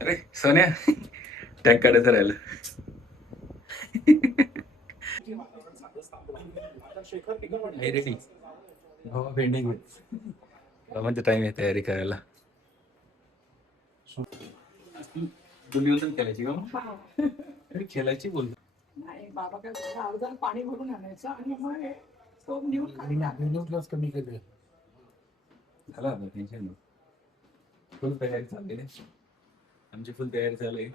अरे सोन्या, टॅग काढायचं राहिलं. रेडी हो पेंडिंग म्हणजे टाइम आहे तयारी करायला. तुम्ही खेळायची का मग? खेळायची बोल. नाही बाबा काय अर्धा पाणी भरून आणायचं आणि मग तो न्यूज कमी केले. झाला आता टेन्शन नाही. फुल तयारी चालली आहे. आमची फुल तयारी चालू आहे.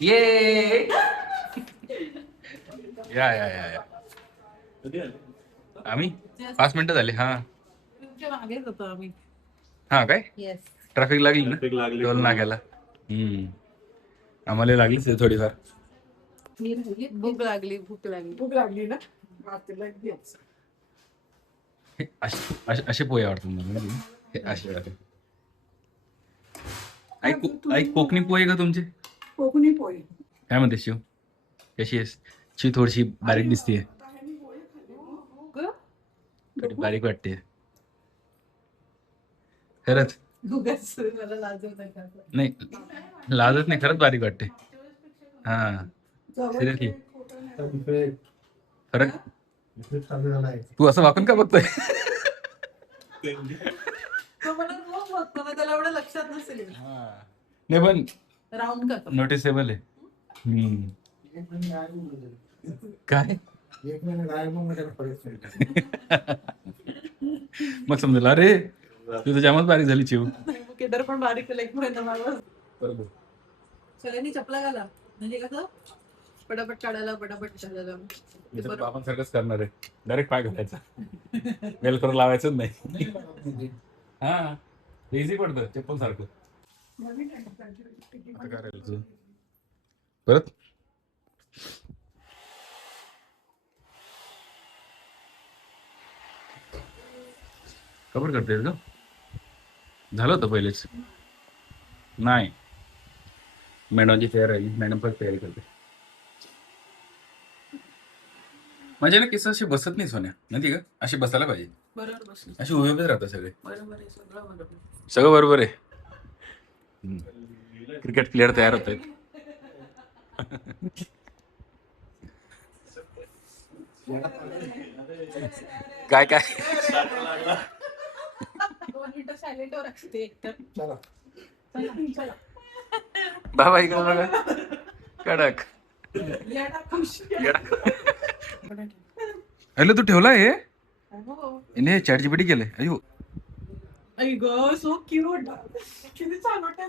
ये या या या या आम्ही 5 मिनिटं झाली. हा तुमच्या मागेच होतो आम्ही. हा काय येस. ट्रॅफिक लागली ना टोल नाक्याला. आम्हाला लागलीच आहे थोडीफार. भूक लागली ना. असे पोहे आवडतात मला. हे असे वाटते. आई कोकणी पोहे का तुमचे? कोकणी पोळी. काय म्हणते शिव? कशी आहेस? शिव थोडीशी बारीक दिसतीये. थोडी बारीक वाटते खरंच. नाही लाजत नाही, खरंच बारीक वाटते. हा सिरियसली फरक. तू असं वाकून का बघतोय? त्याला एवढं लक्षात नसेल. नाही पण राऊंड करतो. नोटिसेबल आहे. काय मग समजलं अरे तुझं जामच बारीक झाली चिव. केदार पण बारीक केलं एक पर्यंत मला. बरोबर. सगळ्यांनी चपला घाला म्हणजे कसं पटापट काढायला पटापट चालायला. आपण सारखंच करणार आहे. डायरेक्ट पाय घालायचा. वेल करून लावायचंच नाही. हा इझी पडतं चप्पल सारखं. आता काय राहिलं तुझं? परत कवर करते का? झालं होतं पहिलेच. नाही मॅडमची तयारी राहिली. मॅडम पण तयारी करते. म्हणजे ना केस असे बसत नाही सोन्या, माहिती का? असे बसायला पाहिजे. बरोबर बसली. असे उभे उभेच राहतात सगळे. बरोबर आहे. सगळं बरोबर. सगळं बरोबर आहे. क्रिकेट प्लेअर तयार होत आहेत. काय काय 2 मिनिटं सायलेंट वर असते एकतर. चला चला. बाबा इकडे बघा. कडक हॅलो तू ठेवला हे? इने चॅट जीपीटी केलंय. अयो सो क्यूट. किती छान वाटतं.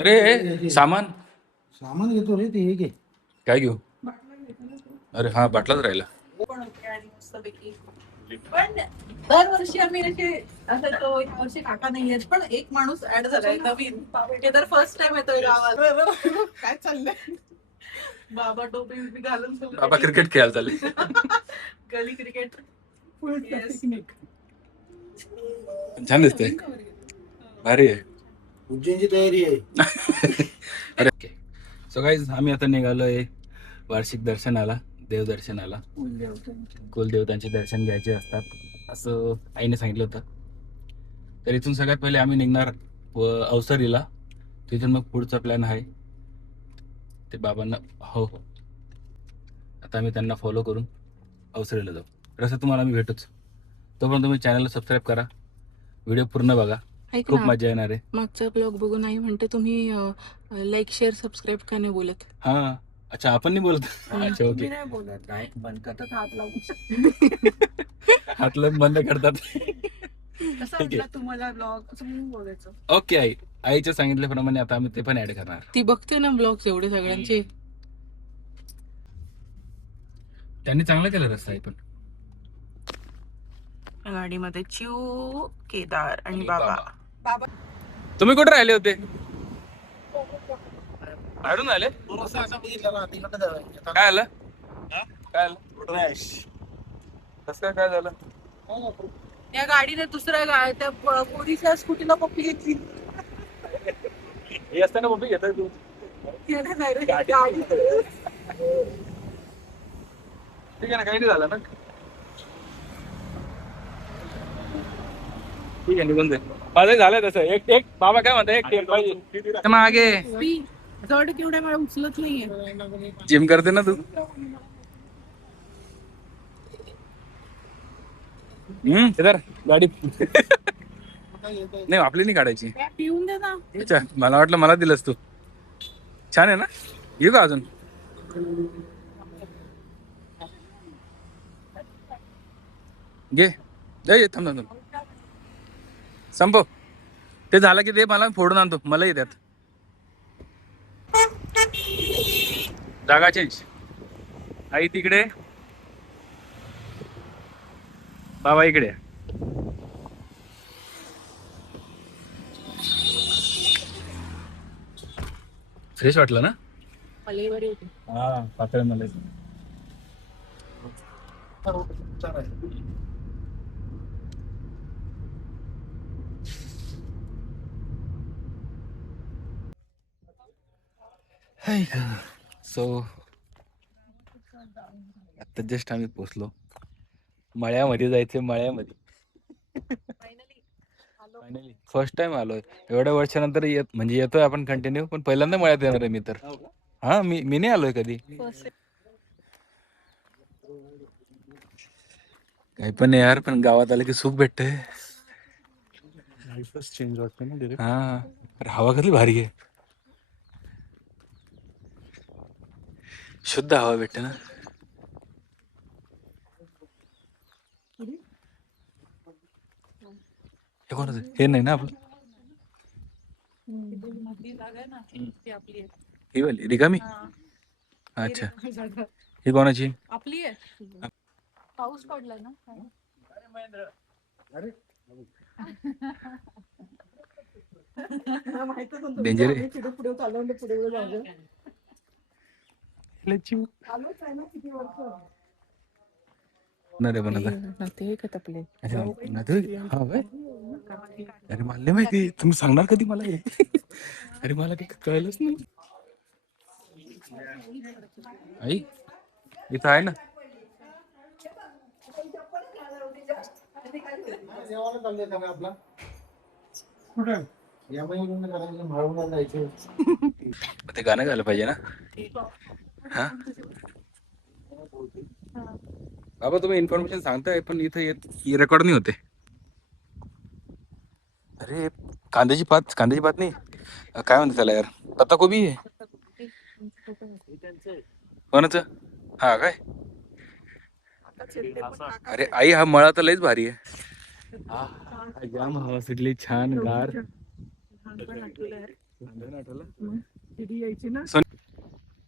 अरे सामान घेतो रे ते. घे काय घेऊ? अरे हा बाटलाच राहिला. पण दरवर्षी आम्ही असं तो एक वर्षी काका नाही येत पण एक माणूस ऍड झालाय नवीन. केदार फर्स्ट टाइम येतोय गावात. काय चाललंय? बाबा टोपी बिपी घालून बाबा क्रिकेट खेळायला चालले. गली क्रिकेट फुल छान दिसते. भारी आहे. उज्जैनची तयारी आहे. अरे ओके सो गाईज आम्ही आता निघालोय वार्षिक दर्शनाला, देवदर्शनाला. कुलदेवतांचे दर्शन घ्यायचे असतात असं आईने सांगितलं होतं. तर इथून सगळ्यात पहिले आम्ही निघणार अवसरीला. तिथून मग पुढचा प्लॅन आहे ते बाबांना. हो आता आम्ही त्यांना फॉलो करून अवसरीला जाऊ. रस्त्यात तुम्हाला आम्ही भेटूच. तोपर्यंत तुम्ही चॅनलला सबस्क्राईब करा, व्हिडिओ पूर्ण बघा, खूप मजा येणार आहे. मागचा ब्लॉग बघून आई म्हणते तुम्ही लाईक शेअर सबस्क्राईब का नाही बोलत? हा अच्छा आपण नाही बोलत. अच्छा ओके. नाही बोलत. लाईक बंद करतात हात लावून. हात लावून बंद करतात. कसं वाटलं तुम्हाला ब्लॉग असं बोलायचं? ओके आईच्या सांगितल्याप्रमाणे आता आम्ही ते पण ऍड करणार. ती बघते ना ब्लॉग्स एवढे सगळ्यांचे. त्यांनी चांगलं केलं रस्ता आहे. पण गाडीमध्ये चिऊ, केदार आणि बाबा. तुम्ही कुठे राहिले होते? बाहेरून आले? काय आलं? काय आलं? कसं काय झालं? या गाडीने दुसऱ्या त्या पोरीच्या स्कूटीला पप्पी घेतली. हे असताना मम्मी घेतात तू येणं नाही रे, गाडी. गाडी. ठीक आहे ना, काही नाही झालं ना. ठीक आहे, निघून जाईल. माझं झालं तसं. एक एक बाबा काय म्हणतात, एक टेप पाहिजे मागे. मी जड केवढ्या मला उचलत नाहीये. जिम करते ना तू. इधर गाडी. नाही आपली नाही काढायची. पिऊन दे ना. अच्छा, मला वाटलं मला दिलंस तू. छान आहे ना, येऊ का अजून. घे ये, थांब थांब थांब. संपव ते झालं की ते मला फोडून आणतो, मला येतात. जागा चेंज. आई तिकडे, बाबा इकडे. फ्रेश वाटलं ना. मलेवरी होती. हा पातळ मला. सो आता जस्ट आम्ही पोचलो. मळ्यामध्ये जायचंय, मळ्यामध्ये. फायनली फर्स्ट टाइम आलोय एवढ्या वर्षानंतर. म्हणजे येतोय आपण कंटिन्यू, पण पहिल्यांदा मळ्यात येणार आहे मी तर. हा मी नाही आलोय कधी. काही पण नाही यार, पण गावात आलं की सुख भेटते. चेंज वाटतं ना. हा अरे हवा कसली भारी आहे, शुद्ध हवा भेटते ना. हे कोणाचं, हे नाही ना आपलं. ही वाली रिकामी. अच्छा, ही कोणाची. आपली आहे. पाऊस पडलाय ना. डेंजर आहे. पुढे चालवलं, पुढे जाऊ. पण आता ते का तपले. हा भाई. अरे मला नाही माहिती, तुम्ही सांगणार कधी मला हे? अरे मला काही कळलंच नाही. आई इथं आहे ना. ते गाणं गायला पाहिजे ना. हा बाबा तुम्ही इन्फॉर्मेशन सांगताय, पण इथे रेकॉर्ड नाही होते. अरे कांद्याची पात नाही, काय म्हणते त्याला यार, पत्ताकोबी आहे. कोणाचं. हा काय. अरे आई हा मळा तर लयच भारी आहे. जाम हवा सुटली, छान गार.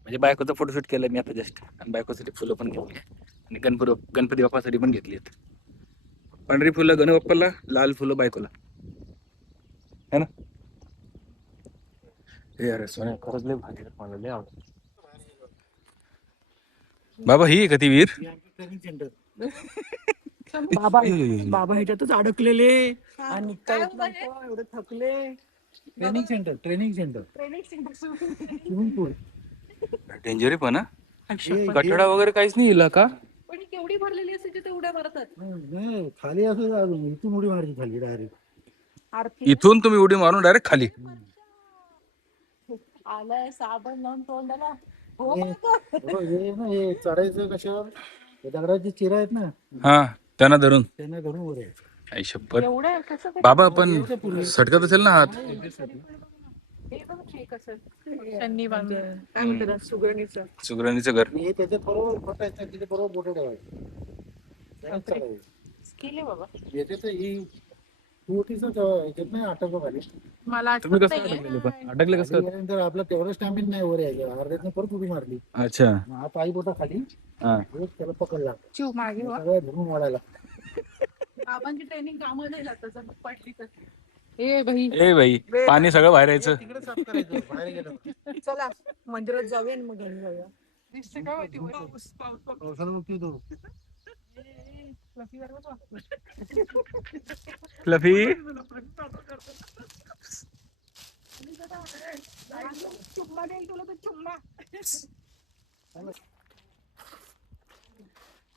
म्हणजे बायकोचा फोटोशूट केलं मी आता जस्ट, आणि बायकोसाठी फुलं पण घेतली, आणि गणपती बाप्पासाठी पण घेतली. पांढरी फुलं गणबाप्पाला, लाल फुलं बायकोला, है ना. हे अरे सोन्या खरंच लय भारी, मला लय आवडत. बाबा ही का ती वीर. बाबा बाबा ह्याच्यातच अडकलेले आणि एवढे थकले. ट्रेनिंग सेंटर स्विमिंग पूल. डेंजर आहे पण कठडा वगैरे काहीच नाही इला का. पण केवढी भरलेली असायची ते उड्या मारतात. नाही खाली असं अजून इथून उडी मारायची खाली डायरेक्ट. इथून तुम्ही उडी मारून डायरेक्ट खाली. आलाय साबण लावून तोंडाला. हे चढायचं कशावर, दगडाची चिरा आहेत ना, हा त्यांना धरून वर आहे. आई शपथ. बाबा पण सटकत असेल ना हात. त्यांनी बांधलं काय म्हणतात सुगरणीचं घर. हे त्याच्यात बरोबर फटायचं, तिथे बरोबर बोट ठेवायचं. केले बाबा. याच्यात ही याच्यात नाही अटक खाली. मला तुम्ही आठवत कसं नाहीये. अडकलेले पण, अडकले कसं. गेल्यानंतर आपला तेवढं स्टॅमिन नाही वर यायचं, अर्ध्यातनं परत उडी मारली. अच्छा हा पायी बोटा खाली, हा. त्याला पकडला, चिव मागे वा. सगळ्या धरून वाढायला. बाबांची ट्रेनिंग कामं नाही लागत जर पडली तर. ए भाई ए भाई पाणी सगळं बाहेर यायचं. तिकडे साफ करायचं बाहेर गेलं. चला मंदिरात जाऊया आणि मग घरी जाऊया. दिसते काय माहिती पाऊस पाऊस पावसाला बघतोय तो. फ्लफी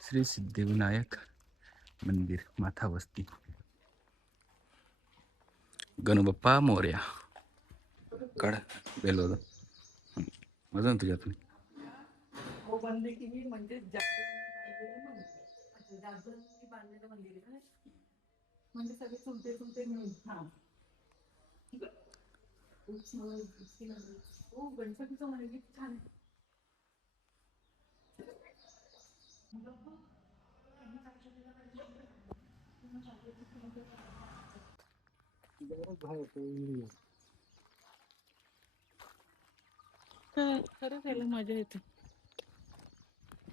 श्री सिद्धिविनायक मंदिर माथा वस्ती. गणबाप्पा मोरया. काढ बेल होतं मजा ना तुझ्यातून. हो बंदी केली म्हणजे बांधलेलं मंदिर आहे का? म्हणजे सगळे चुलते चुलते मिळून. हा हो गणपतीचं मंदिर छान आहे. खरंच यायला मजा येते.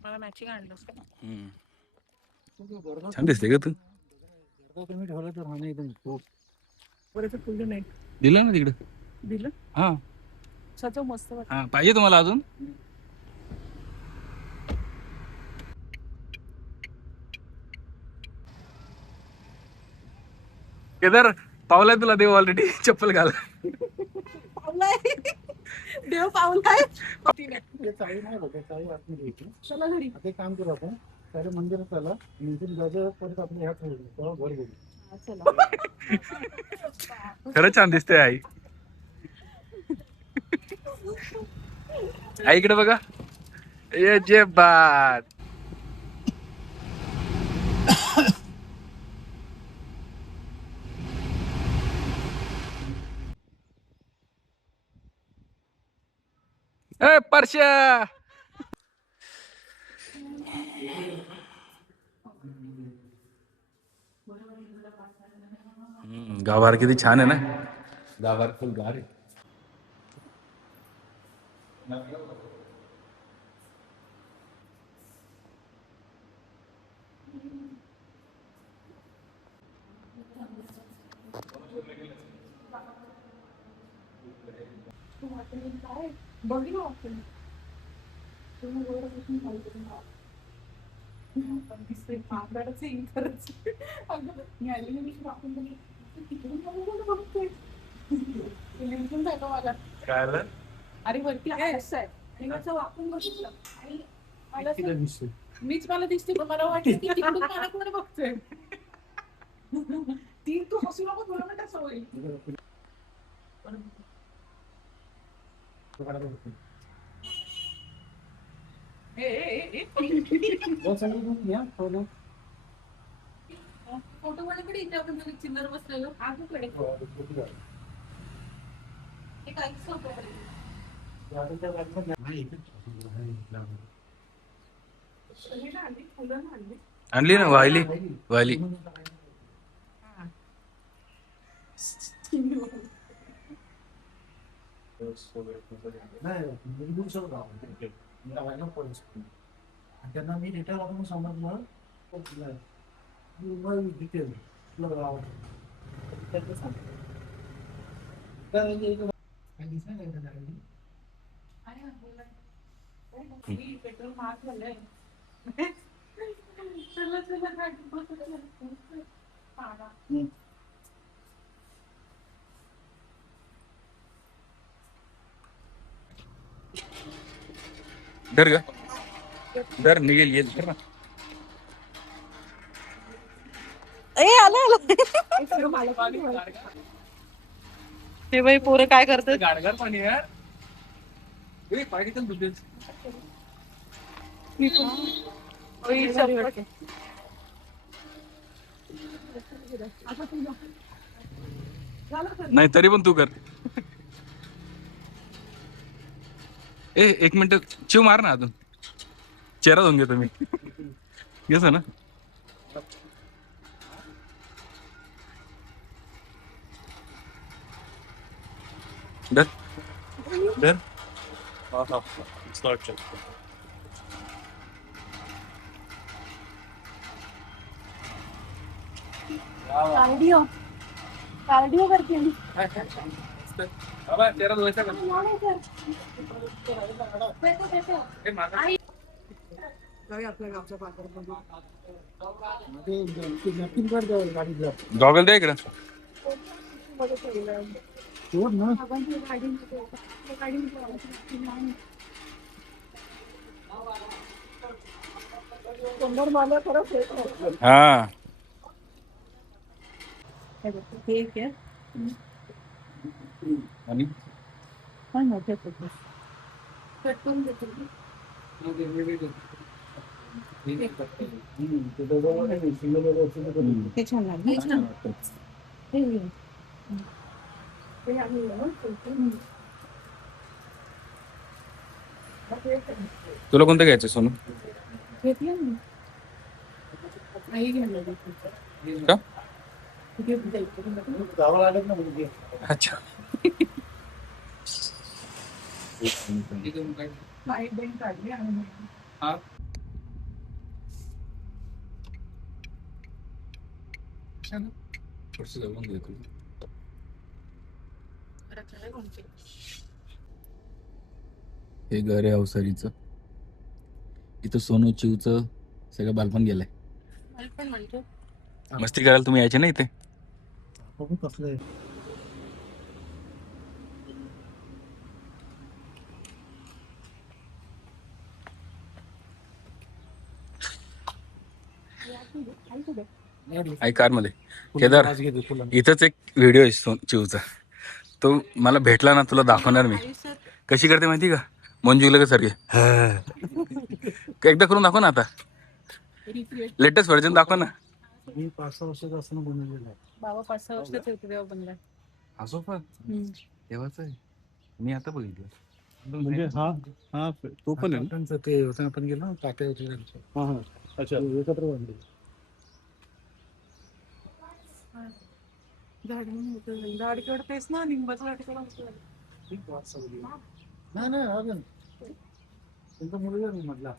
मला मॅचिंग आणलं छान दिसते का तू. तुम्ही ठेवलं तर राहणं एकदम खूप बरं फुलं नाही दिलं ना तिकडं. दिलं. हा सजव मस्त वाटतं. हा पाहिजे तुम्हाला अजून. केदार पावलाय तुला देव ऑलरेडी. चप्पल घाल. पावलाय देव पावलाय. चाळी नाही बघा चाळी वाटणी घ्यायची. चला घरी. आता एक काम करू आपण पहिले मंदिरात आला निघून जायचं परत आपण ह्या ठेवू तेव्हा घर घेऊ. खरंच छान दिसते आई. आई इकडे बघा. ये जे बात. ए परश्या. गाभार किती छान आहे ना. गाभार फुल गार आहे. काय आलं? अरे वरती असं आहे आणि असं वाकून बघितलं आणि मला असं- मीच मला दिसते पण मला वाटलं की तिकडून मला कोण बघतोय. ती तू हसू नको तुला ना कसं होईल. फोटो कडे इथे आपण चिल्लर बसलेलो आजूकडे एक ऐकतो आणली ना वाहिली वाहिली. त्यांना मी रिटर्न आपण समजलं डिटेल पेट्रोल महाग झालंय. चला चला धर ग धर निघेल येईल धर ना. हे बाई पोरं काय करतात. गाडगार पाणी यार. पाणी पण दुधेल. नाही तरी पण तू कर. एक मिनिट चिव मार ना अजून. चेहरा धुवून घेतो मी. घेतो ना. डर डर कार्डिओ कार्डिओ करते मी. बाबा चेहरा धुवायचा का? आपल्या गावच्या पात्र नक्की गाडीला गॉगल दे इकडं. सोड ना. शंभर माला खरंच हे करतात. हा हे बघ, हे एक आहे. आणि हा ना, ते पण. कट करून देतो मी. ते छान लागलं. हे छान. हे घे. हे आम्ही ना, तुला कोणतं घ्यायचं सोनू? घेतलं मी. आई घ्यायला देते. का? गिफ्ट द्यायचं. जावं लागत ना मुलगी. अच्छा. आई बहीण काढली आणि रचना कोणती? हे घर आहे अवसरीचं. इथं सोनू चिवचं सगळं बालपण गेलंय. मला पण म्हणतो. मस्ती करायला तुम्ही यायचे ना इथे. बघू कसलं आहे. आई कार मध्ये केदार आज घेते तुला. इथंच एक व्हिडिओ आहे चिवचा. तो मला भेटला ना तुला दाखवणार मी. कशी करते माहिती का? मंजूला का सारखे एकदा करून दाखव ना आता. लेटेस्ट व्हर्जन दाखव ना. मी 5-6 वर्षाचा असताना बनवलेलं आहे. बाबा 5-6 वर्षाचे होते तेव्हा बनला. असो पण तेव्हाच आहे. मी आता बघितलं. म्हणजे हा हा तो पण आहे ना. ते होतं आपण गेलो ना टाक्या होते त्यांचे. हा हा अच्छा एकत्र बांधले. झाड म्हणून होतं. झाड कडतेस ना लिंबाचं झाड कडून. नाही नाही अजून तुमचा मुलगा नाही म्हटला.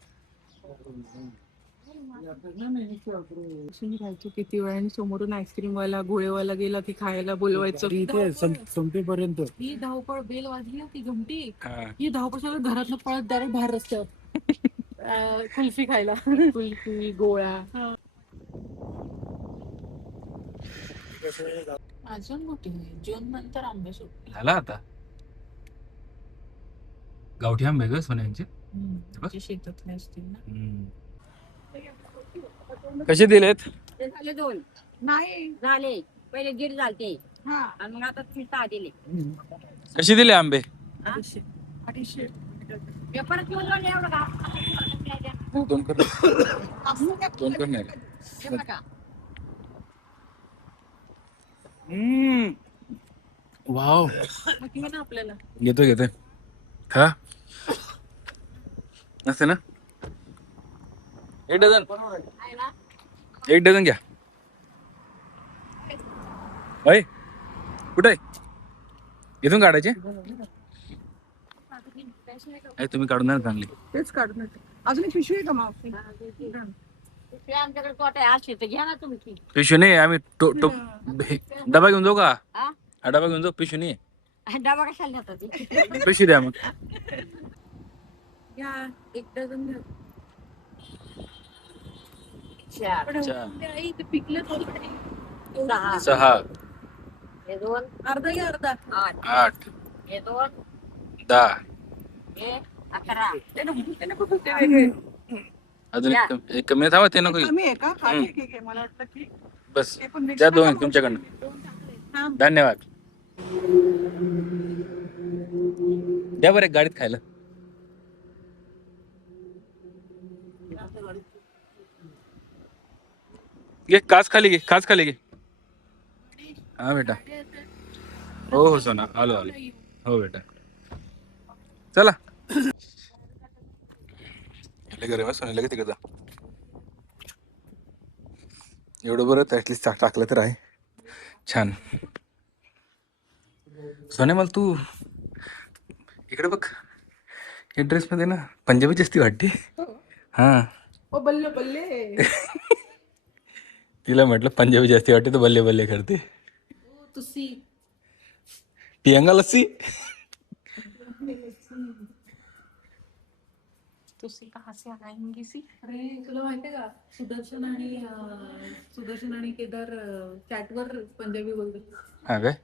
राहायचो किती वेळाने समोरून आईस्क्रीम वाला गोळेवाला गेला की खायला बोलवायचं. इथे संपेपर्यंत ही धावपळ बेल वाजली होती घंटी. हा. ही धावपळ सगळं घरातनं पळत डायरेक्ट बाहेर रस्त्यावर कुल्फी खायला. कुल्फी गोळ्या. अजून मोठी होईल. जून नंतर आंबे सुटले. झाला आता. गावठी आंबे ग सोन्यांचे. जे शेतातले असतील ना. कसे दिलेत? ते झाले 2 नाही झाले. पहिले 1.5 झालते हा आणि मग आता 6 दिले. कसे दिले आंबे? 250. पेपर किंवा एवढं का दोन कर. दोन करणार. हे बघा. वाव. मग घे ना आपल्याला. घेतोय खा. नसते ना. 1 डझन. आहे ना 1 डझन घ्या. होय कुठे इथून काढायचे? तुम्ही काढून द्या ना चांगली. तेच काढून येते. अजून एक पिशवी आहे का मावशी? ते आमच्याकडे तोट आहे असे तर घ्या ना तुम्ही. पिशवी नाही आम्ही डबा घेऊन जाऊ का? हा? हा डबा घेऊन जाऊ. पिशवी नाही डबा कशाला नेतात ते? पिशवी द्या मग. घ्या 1 डझन घ्या. 4 पण आई ते पिकलं थोडं. 6 6 हे 2 अर्धा घ्या अर्धा. 8 8 हे 2 10 हे 11 त्याने कुठं ते वेगळे. अजून एक कमी थांबा ते नको. कमी आहे का? हा ठीक आहे. मला वाटतं की बस ते पण mix त्या करा 2 मग. तुमच्याकडनं. हा. धन्यवाद. द्या बरं एक गाडीत खायला. घे काच खाली घे. हा बेटा. हो सोना आलो. हो बेटा चला. सोन्याला किती जा एवढं बरं ऍटलिस्ट टाकलं तर आहे. छान. सोने मला तू इकडे बघ. या ड्रेस मध्ये ना पंजाबी जास्ती वाटते. हा ओ बल्ले बल्ले. तिला म्हटलं पंजाबी जास्ती वाटते तर बल्ले बल्ले करते. तुसी पियंगा लस्सी. तुसी कहाँ से आएंगी सी? अरे तुला माहितीये का सुदर्शन आणि केदार चॅटवर पंजाबी बोलतात. हा काय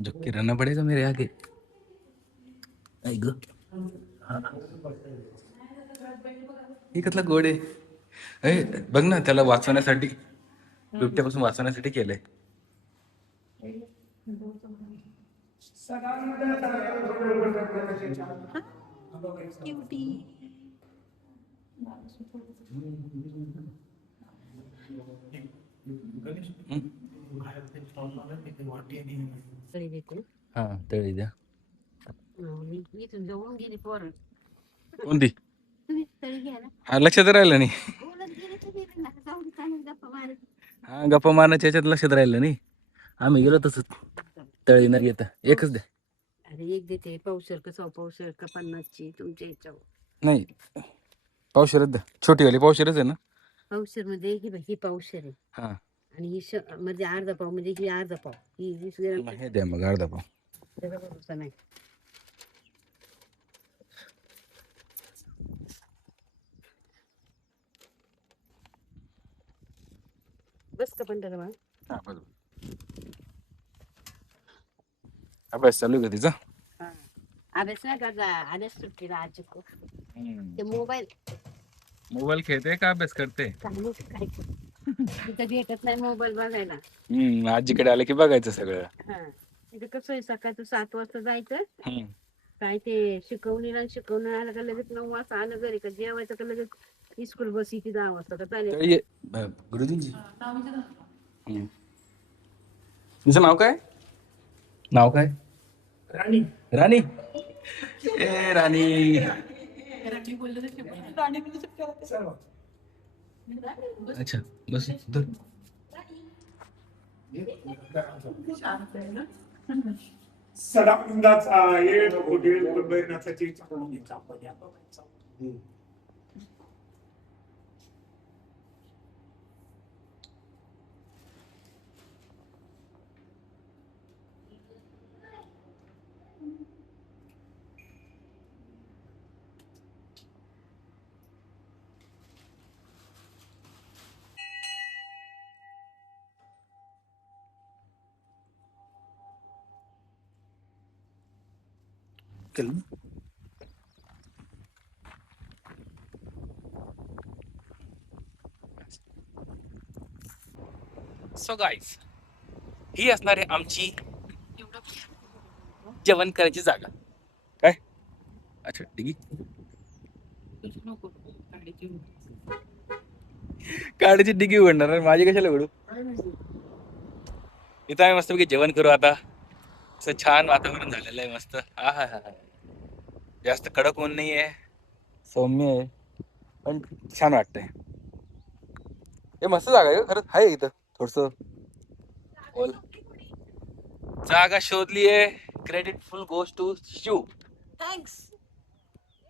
झुक रहना पड़ेगा मेरे आगे. आई ग. हे कसला गोड आहे. बघ ना, त्याला वाचवण्यासाठी, बिबट्यापासून वाचवण्यासाठी केलंय. हा, तळी द्या. इथून जवळून गेली पोरं. कोणती? तुम्ही तरी घ्या ना. हा, लक्षात राहिलं नाही. बोलत गेले तर गेले ना. जाऊन चालेल गप्पा मारत. हा, गप्पा मारण्याच्या याच्यात लक्षात राहिलं नाही. आम्ही गेलो तसंच तळी न घेता. एकच द्या. अरे एक देते पावशेर का 100 पावशेर का 50ची तुमच्या ह्याच्यावर. नाही, पावशेरच द्या. छोटीवाली पावशेरच आहे ना. पावशेर मध्ये ही पावशेर आहे हा, आणि ही म्हणजे अर्धा पाव म्हणजे ही अर्धा पाव. ही 20 ग्रॅम हे द्या मग अर्धा पाव. त्याचा भरोसा नाही. बस का पण त्याला हा, बरोबर. अभ्यास चालू आहे का तिचा? अभ्यास नाही करता. आल्याच सुट्टीला आजी को ते मोबाईल मोबाईल खेळते का अभ्यास करते? चालू काय तिथं भेटत नाही मोबाईल बघायला. आजीकडे आलं की बघायचं सगळं. हा तिथं कसं आहे सकाळचं 7 वाजता जायचं. हम्म. काय ते शिकवणीला आलं का लगेच 9 वाजता आलं घरी का जेवायचं का लगेच स्कूल बस येते 10 वाजता का चालेल. तर ये गुरुजींची. तुझं नाव काय? नाव काय? राणी. राणी. ए राणी. अच्छा, बस धर. सदानंदाचा येळ घोडेल बैनाथाची चांगलीचा पर्या बघायचा. सो गाईज, ही असणार आहे आमची जेवण करायची जागा. काय? अच्छा, डिगी. गाडीची डिगी उघडणार, माझी कशाला उघडू? इथं आम्ही मस्तपैकी जेवण करू आता. असं छान वातावरण झालेलं आहे मस्त. हा हा हा. जास्त कडक ऊन नाही आहे, सौम्य आहे, पण छान वाटतंय. हे मस्त जागा आहे खरंच. आहे इथं थोडस जागा शोधली आहे. Credit full goes to Shiv. Thanks.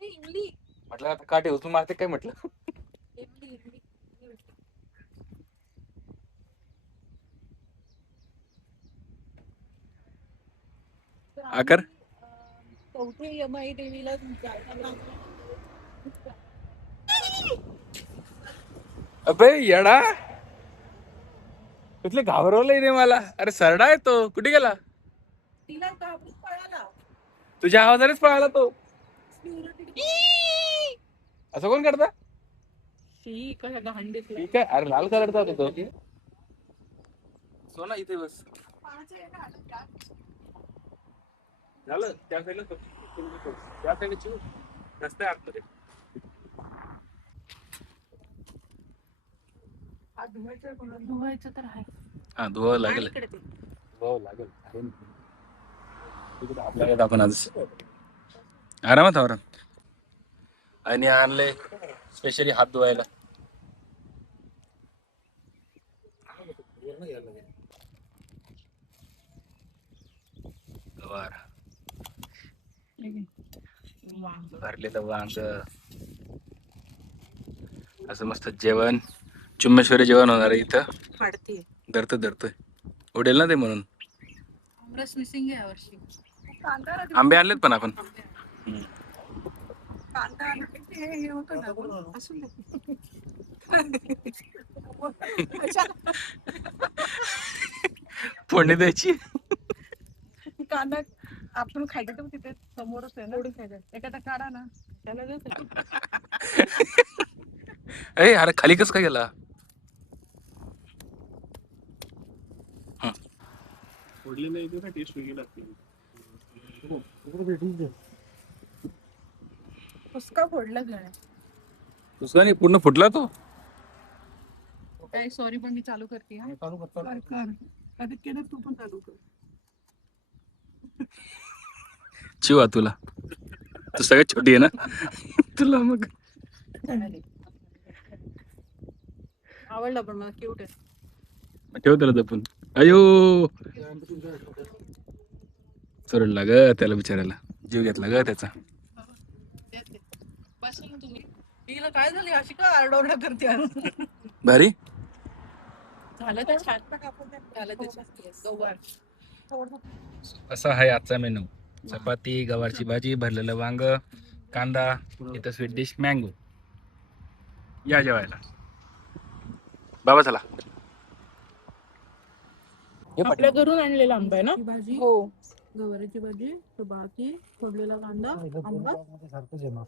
इमली म्हटलं आता काटे उचलून मारते काय म्हटलं. इमली इमली आकर चौथे यमाई देवीला जायला. अबे येडा, कुठले घाबरवलंय रे मला. अरे सरडा आहे तो. कुठे गेला? तिला घाबरून पळाला. तुझ्या आवाजानेच पळाला तो. असं कोण करता? शी कशा घाण दिसला. ठीक आहे. अरे लाल कलरचा होता तो. सोना इथे बस. झालं त्या साईडला, त्या साईडला रस्ते आतमध्ये. धुवायचं तर आहे. हा, धुवावं लागेल. धुवावं लागेल. आपल्याला आपण आज आरामात आरामात. आणि आणले स्पेशली हात धुवायला. गवार भरलेलं वांग, असं मस्त जेवण. चुम्मेश्वरी जेवण होणार आहे इथं. फाडते. धरतोय उडेल ना ते म्हणून. आमरस मिसिंग आहे यावर्षी. आंबे आणलेत पण आपण. कांदा हे होतं ना, असून दे. फोडणी द्यायची. कांदा आपण खायचं तर तिथे समोरच आहे ना, एखादा काढा ना त्याला ए अरे खाली कस काय गेला? फोडलेलं येते ना टेस्ट वेगळी लागते. पुसका फोडलाच नाही. दुसरा नाही पूर्ण फुटला तो. काही सॉरी पण मी चालू करते हा. कर. कधी केलं तू पण चालू कर. चिवा तुला, तू सगळ्यात छोटी आहे ना तुला मग आवडला पण मला क्यूट आहे. ठेव त्याला जपून. अयो चोरडला ग त्याला बिचारायला, जीव घेतला ग त्याचा. बसून तुम्ही तिला काय झाली अशी का आरडाओरडा करते यार? भारी झालं त्या छान पण आपण झालं त्याच्यात असा आहे आजचा मेनू. चपाती, गवारची भाजी, भरलेलं वांग, कांदा, इथं स्वीट डिश मँगो. या जेवायला बाबा चला. आपल्या घरून आणलेला आंबा आहे ना भाजी. हो गवारीची भाजी, चपाती, फोडलेला कांदा, आंबा. सारखंच येणार.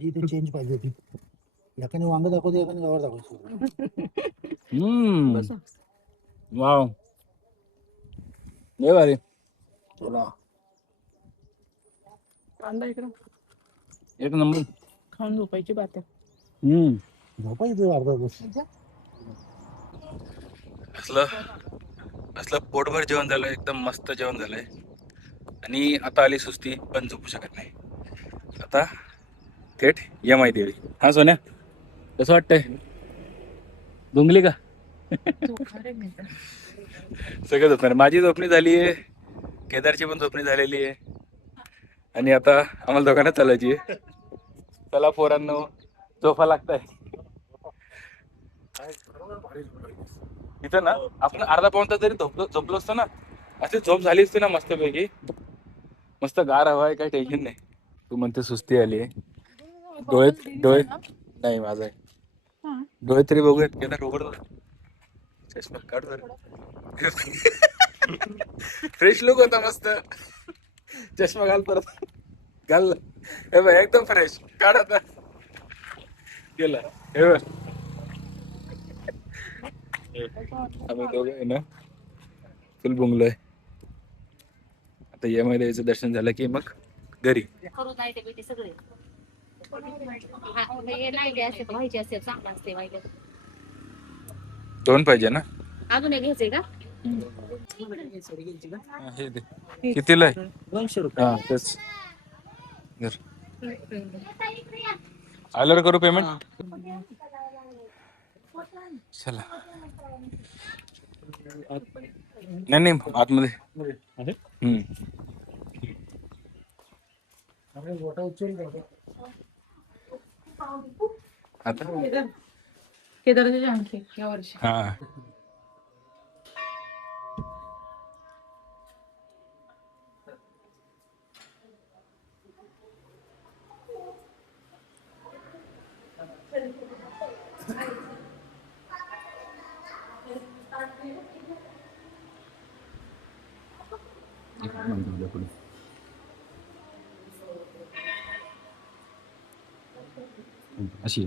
इथे चेंज पाहिजे होती. याकाने वांग दाखवतो, याकाने गवार दाखवतो. वाव लय भारी. कांदा इकडं एक नंबर. खाऊन झोपायची बात आहे. झोपायचं अर्धा तास. असलं पोटभर जेवण झालं, एकदम मस्त जेवण झालंय. आणि आता आली सुस्ती, पण झोपू शकत नाही. आता थेट यमाई देवी. हा सोन्या कसं वाटतंय? गुंगली का? सगळं झोपणार. माझी झोपणी झाली आहे, केदारची पण झोपणी झालेली आहे. आणि आता आम्हाला दोघांना चालायची आहे. चला पोरांनो, झोपा लागताय. इथं ना आपण अर्धा पाऊण तास जरी झोपलो असतो ना, अशी झोप झाली असती ना मस्तपैकी. मस्त गार हवा आहे, काही टेन्शन नाही. तू म्हणते सुस्ती आली आहे. डोळे नाही माझा आहे. डोळे तरी बघूयात. केदार उघड चष्मा काढ बरं. फ्रेश लुक होता मस्त. चष्मा घाल परत. घाल. हे बघ एकदम फ्रेश. काढ आता. गेला. हे बघ आम्ही दोघं आहे ना फुल बुंगलोय. आता यमाई देवीचं दर्शन झालं की मग घरी. करू नाही ते बेटे सगळे नाही असे व्हायचे असेल चांगलं असते व्हायला. दोन पाहिजे ना. अजून एक घ्यायचंय का? हा, हे दे. कितीला आहे? 200 रुपये. हा तेच. आल्यावर करू पेमेंट. चला. नाही आतमध्ये. आता केदारची आणखी या वर्षी हा अशी.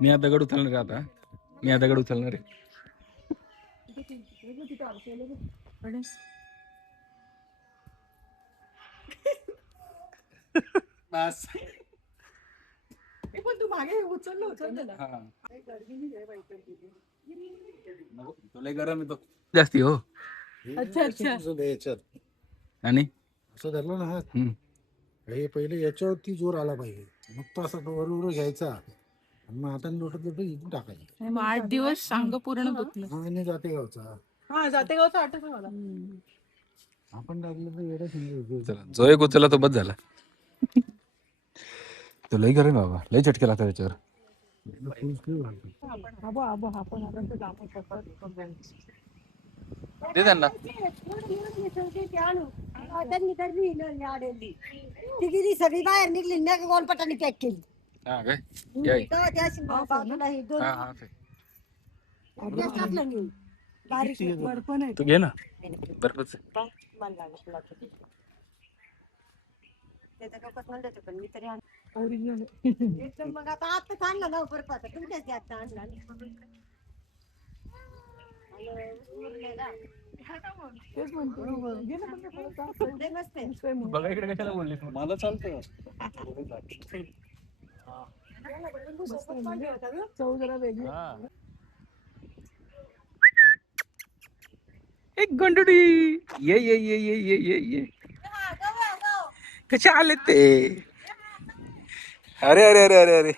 मी आता दगड उचलणार आता. मी आता दगड उचलणार आहे. बस. पण तू मागे उचललं ना. तुला गरम येतो जास्ती हो. अच्छा अच्छा. याच्यात आणि असं धरलं ना हात. हे पहिले याच्यावरती जोर आला पाहिजे, मग तो असा बरोबर घ्यायचा आणि मग हाताने लोटत लोटत इथून टाकायची. मग 8 दिवस सांग पूर्ण दुखलं. हा आणि जाते गावचा हा जातेगावचं आठवतं मला. आपण टाकलं तर एवढं समजा. चला जो एक उचलला तो बस झाला. तो लई गरम बाबा, लई चटके लागतात त्याच्यावर. दे त्यांना. सगळी बाहेर निघली ना गोलपटाने पॅक केली. हा काय या. तेव्हा त्या अशी बाजूला हे दोन हा हा गॅस टाकला नेऊन. बारीक बर्फ नाही तू घे ना बर्फच. त्याचा कपात नाही देते पण मी तरी ओरिजिनल मग आता आणलं ना बर्फ आता तुमच्याच आता आणला बघा इकडे कशाला बोललीस मग? मला चालतं. चव जरा वेगळी. हा. एक गंडुडी ये ये ये ये ये ये ये कसे आले ते? अरे अरे अरे अरे अरे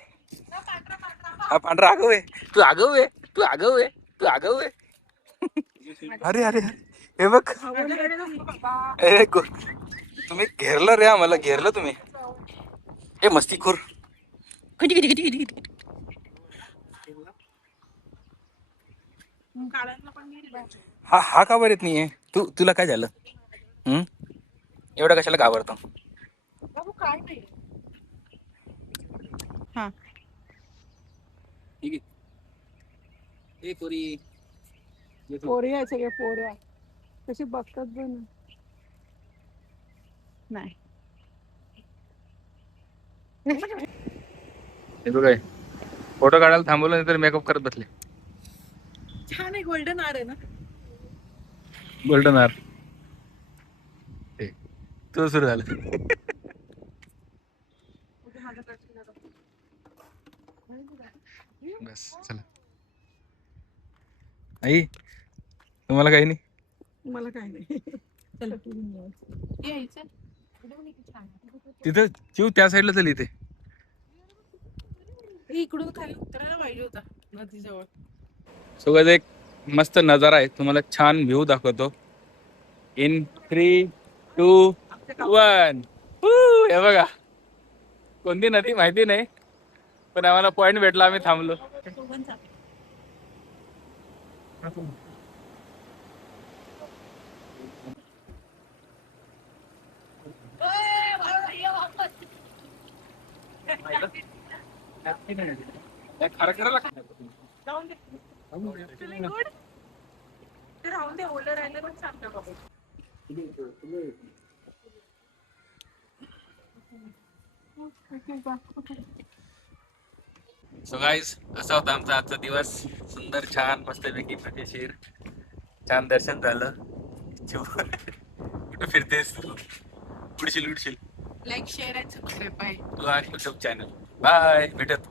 हा पांढरा आगाऊ आहे. तू आगाऊ आहे, तू आगाऊ आहे, तू आगाऊ आहे. अरे अरे अरे हे बघ. अरे तुम्ही घेरलं रे, आम्हाला घेरलं तुम्ही. हे मस्तीखोर. किती किती किती किती किती. हा हा का बरं येत नाहीये? तुला काय झालं? एवढं कशाला घाबरतो? बाबू काय नाही. हा ठीक आहे. ए पोरी पोरी आहे सगळे पोऱ्या कशी बघतात पण नाही. हे बघ काय फोटो काढायला थांबवलं नाही तर मेकअप करत बसले. छान आहे. गोल्डन आर आहे ना. गोल्डन आर तू सुरू झालं. बस चला. आई तुम्हाला काही नाही? मला काय नाही. चला यायचं तिथं चिव त्या साईडला चल. इथे इकडून खाली उतरायला पाहिजे होता नदीजवळ. सो एक मस्त नजारा आहे, तुम्हाला छान व्ह्यू दाखवतो. इन 3, 2, 1. हे बघा कोणती नदी माहिती नाही पण आम्हाला पॉइंट भेटला, आम्ही थांबलो. खरं खरं लागतं. जाऊन दे. Feeling good? ते राहून दे. ओलं राहिलं पण चांगलं बाबा. सो गाईज असा होता आमचा आजचा दिवस. सुंदर छान मस्तपैकी मजेशीर छान दर्शन झालं. कुठं फिरतेस तू? उडशील उडशील. लाईक शेअर आणि सबस्क्राईब. बाय. तू आणि युट्यूब चॅनल. बाय भेटत.